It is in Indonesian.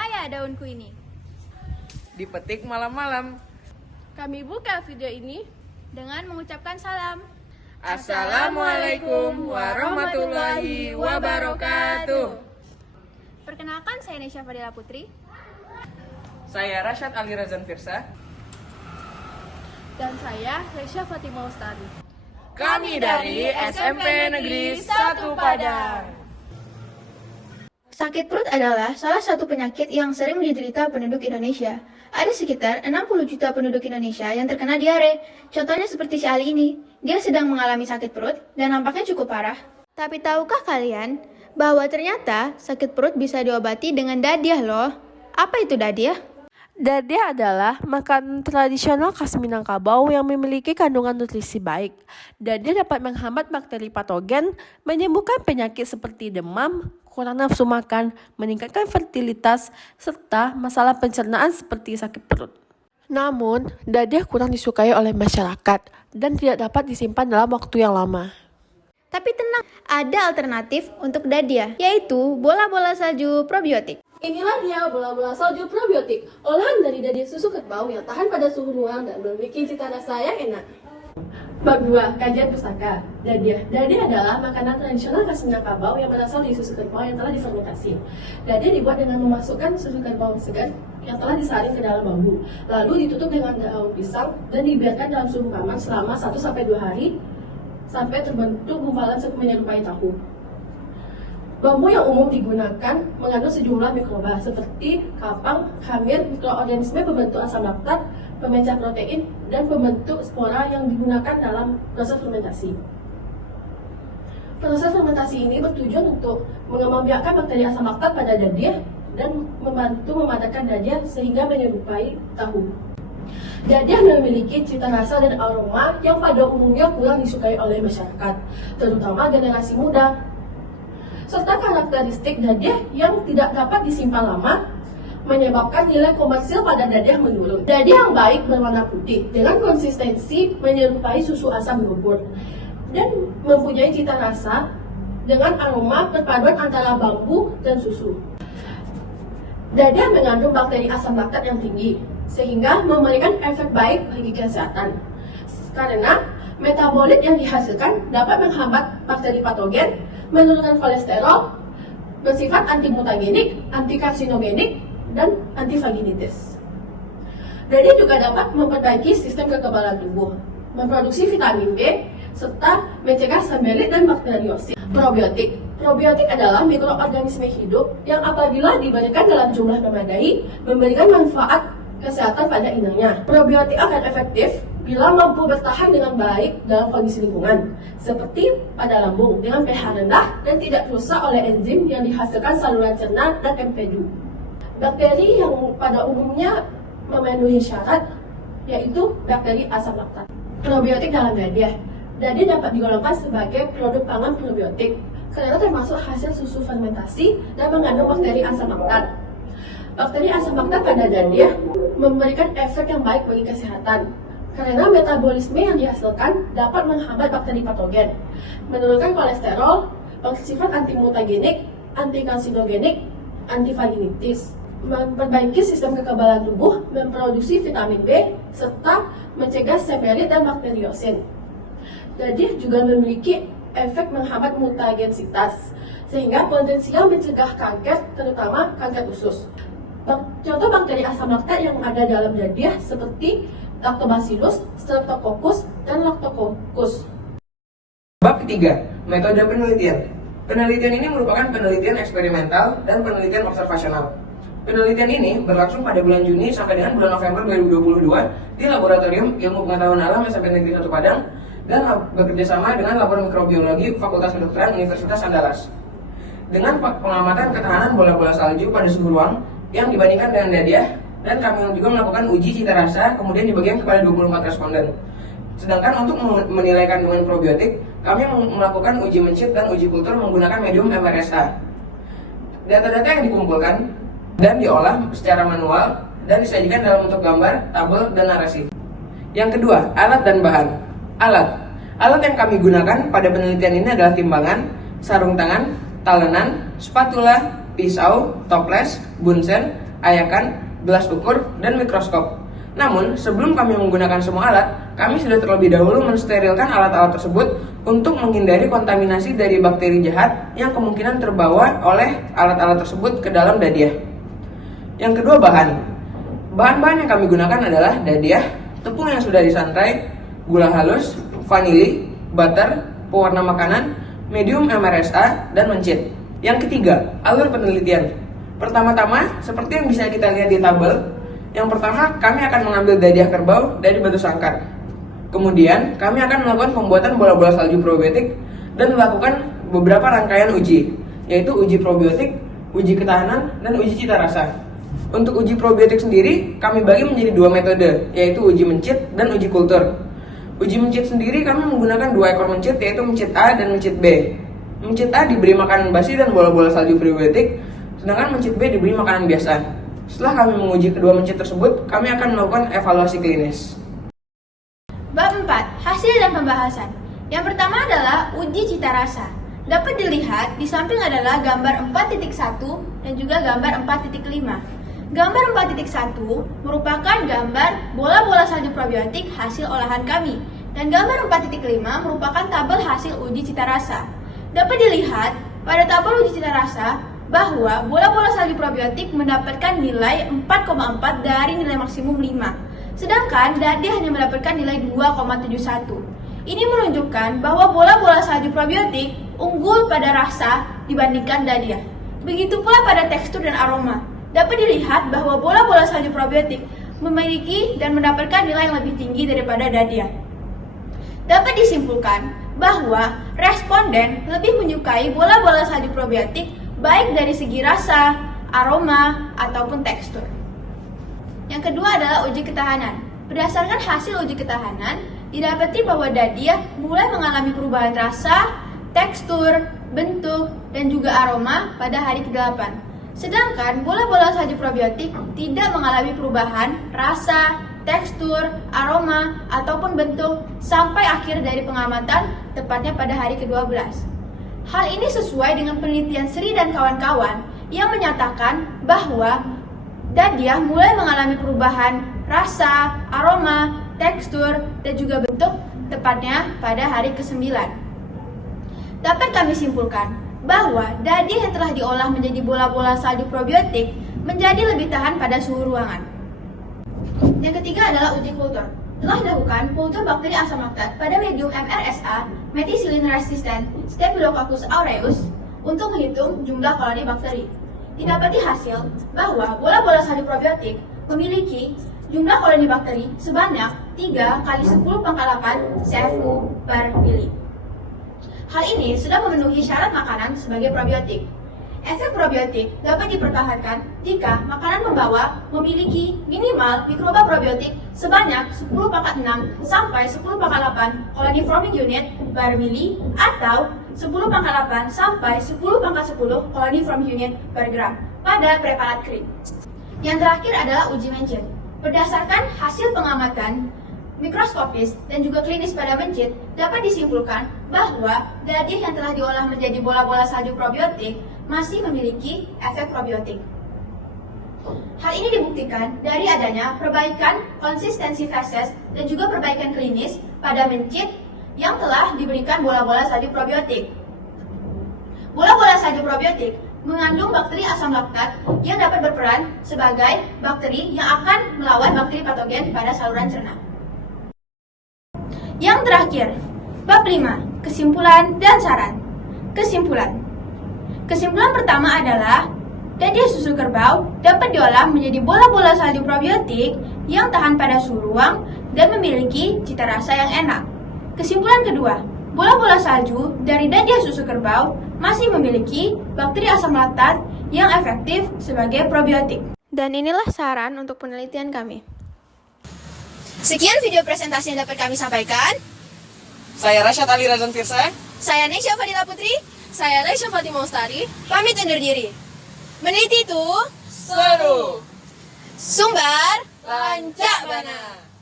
apa ya daunku ini? Dipetik malam-malam. Kami buka video ini Dengan mengucapkan salam. Assalamualaikum warahmatullahi wabarakatuh. Perkenalkan, saya Nesya Fadila Putri. Saya Rasyad Ali Razan Firsa. dan saya Resya Fatimah Ustari. Kami dari SMP Negeri 1 Padang. Sakit perut adalah salah satu penyakit yang sering diderita penduduk Indonesia. Ada sekitar 60 juta penduduk Indonesia yang terkena diare. Contohnya seperti si Ali ini. Dia sedang mengalami sakit perut dan nampaknya cukup parah. Tapi tahukah kalian bahwa ternyata sakit perut bisa diobati dengan dadiah loh? Apa itu dadiah? Dadiah adalah makanan tradisional khas Minangkabau yang memiliki kandungan nutrisi baik. Dadiah dapat menghambat bakteri patogen, menyembuhkan penyakit seperti demam, kurang nafsu makan, meningkatkan fertilitas, serta masalah pencernaan seperti sakit perut. Namun, dadiah kurang disukai oleh masyarakat dan tidak dapat disimpan dalam waktu yang lama. Tapi tenang, ada alternatif untuk dadiah, yaitu bola-bola salju probiotik. Inilah dia bola-bola salju probiotik, olahan dari dadiah susu kerbau yang tahan pada suhu ruang dan memiliki cita rasa yang enak. Bab 2, kajian pustaka. Dadiah. Dadiah adalah makanan tradisional khas Minangkabau yang berasal dari susu kerbau yang telah difermentasi. Dadiah dibuat dengan memasukkan susu kerbau segar yang telah disaring ke dalam bambu, lalu ditutup dengan daun pisang dan dibiarkan dalam suhu ruangan selama 1-2 hari sampai terbentuk gumpalan menyerupai tahu. Bambu yang umum digunakan mengandung sejumlah mikroba seperti kapang, khamir, mikroorganisme pembentuk asam laktat, pemecah protein, dan pembentuk spora yang digunakan dalam proses fermentasi. Proses fermentasi ini bertujuan untuk mengembangbiakkan bakteri asam laktat pada dadiah dan membantu memadatkan dadiah sehingga menyerupai tahu. Dadiah memiliki cita rasa dan aroma yang pada umumnya kurang disukai oleh masyarakat, terutama generasi muda. Serta karakteristik dadiah yang tidak dapat disimpan lama menyebabkan nilai komersil pada dadiah menurun. Dadiah yang baik berwarna putih dengan konsistensi menyerupai susu asam gugur dan mempunyai cita rasa dengan aroma perpaduan antara bambu dan susu. Dadiah mengandung bakteri asam laktat yang tinggi sehingga memberikan efek baik bagi kesehatan. Karena metabolit yang dihasilkan dapat menghambat bakteri patogen, menurunkan kolesterol, bersifat antimutagenik, antikarsinogenik, dan antivaginitis. Dadiah juga dapat memperbaiki sistem kekebalan tubuh, memproduksi vitamin B, serta mencegah sembelit dan bakteriosis. Probiotik. Probiotik adalah mikroorganisme hidup yang apabila diberikan dalam jumlah memadai, memberikan manfaat kesehatan pada inangnya. Probiotik akan efektif bila mampu bertahan dengan baik dalam kondisi lingkungan, seperti pada lambung dengan pH rendah dan tidak rusak oleh enzim yang dihasilkan saluran cerna dan empedu. Bakteri yang pada umumnya memenuhi syarat yaitu bakteri asam laktat. Probiotik dalam dadiah. Dadiah dapat digolongkan sebagai produk pangan probiotik karena termasuk hasil susu fermentasi dan mengandung bakteri asam laktat. Bakteri asam laktat pada dadiah memberikan efek yang baik bagi kesehatan karena metabolisme yang dihasilkan dapat menghambat bakteri patogen, menurunkan kolesterol, bersifat antimutagenik, antikarsinogenik, antivaginitis, memperbaiki sistem kekebalan tubuh, memproduksi vitamin B, serta mencegah sembelit dan bakteriosis. Dadiah juga memiliki efek menghambat mutagensitas, sehingga potensial mencegah kanker, terutama kanker usus. Contoh bakteri asam laktat yang ada dalam dadiah seperti Lactobacillus, Streptococcus, dan Lactococcus. Bab ketiga, metode penelitian. Penelitian ini merupakan penelitian eksperimental dan penelitian observasional. Penelitian ini berlangsung pada bulan Juni sampai dengan bulan November 2022 di Laboratorium Ilmu Pengetahuan Alam SMP Negeri 1 Padang dan bekerjasama dengan Labor Mikrobiologi Fakultas Kedokteran Universitas Andalas. Dengan pengamatan ketahanan bola-bola salju pada suhu ruang yang dibandingkan dengan dadiah, dan kami juga melakukan uji cita rasa kemudian dibagikan kepada 24 responden. Sedangkan untuk menilai kandungan probiotik, kami melakukan uji mencit dan uji kultur menggunakan medium MRSA. Data-data yang dikumpulkan dan diolah secara manual dan disajikan dalam bentuk gambar, tabel, dan narasi. Yang kedua, alat dan bahan. Alat yang kami gunakan pada penelitian ini adalah timbangan, sarung tangan, talenan, spatula, pisau, toples, bunsen, ayakan, gelas ukur, dan mikroskop. Namun, sebelum kami menggunakan semua alat, kami sudah terlebih dahulu mensterilkan alat-alat tersebut untuk menghindari kontaminasi dari bakteri jahat yang kemungkinan terbawa oleh alat-alat tersebut ke dalam dadiah. Yang kedua, bahan-bahan yang kami gunakan adalah dadiah, tepung yang sudah disangrai, gula halus, vanili, butter, pewarna makanan, medium MRSA, dan mencit. Yang ketiga, alur penelitian. Pertama-tama, seperti yang bisa kita lihat di tabel, yang pertama, kami akan mengambil dadiah kerbau dari batu sangkar. Kemudian, kami akan melakukan pembuatan bola-bola salju probiotik dan melakukan beberapa rangkaian uji, yaitu uji probiotik, uji ketahanan, dan uji cita rasa. Untuk uji probiotik sendiri, kami bagi menjadi dua metode, yaitu uji mencit dan uji kultur. Uji mencit sendiri kami menggunakan 2 ekor mencit, yaitu mencit A dan mencit B. Mencit A diberi makanan basi dan bola-bola salju probiotik, sedangkan mencit B diberi makanan biasa. Setelah kami menguji kedua mencit tersebut, kami akan melakukan evaluasi klinis. Bab 4. Hasil dan pembahasan. Yang pertama adalah uji cita rasa. Dapat dilihat di samping adalah gambar 4.1 dan juga gambar 4.5. Gambar 4.1 merupakan gambar bola-bola salju probiotik hasil olahan kami, dan gambar 4.5 merupakan tabel hasil uji cita rasa. Dapat dilihat pada tabel uji cita rasa bahwa bola-bola salju probiotik mendapatkan nilai 4,4 dari nilai maksimum 5, sedangkan dadiah hanya mendapatkan nilai 2,71. Ini menunjukkan bahwa bola-bola salju probiotik unggul pada rasa dibandingkan dadiah. Begitu pula pada tekstur dan aroma. Dapat dilihat bahwa bola-bola salju probiotik memiliki dan mendapatkan nilai yang lebih tinggi daripada dadiah. Dapat disimpulkan bahwa responden lebih menyukai bola-bola salju probiotik baik dari segi rasa, aroma, ataupun tekstur. Yang kedua adalah uji ketahanan. Berdasarkan hasil uji ketahanan, didapati bahwa dadiah mulai mengalami perubahan rasa, tekstur, bentuk, dan juga aroma pada hari ke-8. Sedangkan bola-bola salju probiotik tidak mengalami perubahan rasa, tekstur, aroma, ataupun bentuk sampai akhir dari pengamatan, tepatnya pada hari ke-12. Hal ini sesuai dengan penelitian Sri dan kawan-kawan yang menyatakan bahwa dadiah mulai mengalami perubahan rasa, aroma, tekstur, dan juga bentuk tepatnya pada hari ke-9. Dapat kami simpulkan bahwa dadiah yang telah diolah menjadi bola-bola salju probiotik menjadi lebih tahan pada suhu ruangan. Yang ketiga adalah uji kultur. Telah dilakukan kultur bakteri asam laktat pada medium MRSA, methicillin resistant Staphylococcus aureus, untuk menghitung jumlah koloni bakteri. Didapati hasil bahwa bola-bola salju probiotik memiliki jumlah koloni bakteri sebanyak 3 kali 10 pangkat 8 CFU per mili. Hal ini sudah memenuhi syarat makanan sebagai probiotik. Efek probiotik dapat dipertahankan jika makanan pembawa memiliki minimal mikroba probiotik sebanyak 10^6 sampai 10^8 colony forming unit per mili atau 10^8 sampai 10^10 colony forming unit per gram pada preparat krim. Yang terakhir adalah uji mencit. Berdasarkan hasil pengamatan mikroskopis dan juga klinis pada mencit, dapat disimpulkan bahwa dadiah yang telah diolah menjadi bola-bola salju probiotik masih memiliki efek probiotik. Hal ini dibuktikan dari adanya perbaikan konsistensi feses dan juga perbaikan klinis pada mencit yang telah diberikan bola-bola salju probiotik. Bola-bola salju probiotik mengandung bakteri asam laktat yang dapat berperan sebagai bakteri yang akan melawan bakteri patogen pada saluran cerna. Yang terakhir, bab 5, kesimpulan dan saran. Kesimpulan pertama adalah dadiah susu kerbau dapat diolah menjadi bola-bola salju probiotik yang tahan pada suhu ruang dan memiliki cita rasa yang enak. Kesimpulan kedua, bola-bola salju dari dadiah susu kerbau masih memiliki bakteri asam laktat yang efektif sebagai probiotik. Dan inilah saran untuk penelitian kami. Sekian video presentasi yang dapat kami sampaikan. Saya Rasyad Ali Razan Firsa. Saya Nesya Fadila Putri. Saya Laisha Fatimah Ustari. Pamit undur diri. Meneliti itu Seru. sumber Lancak Bana.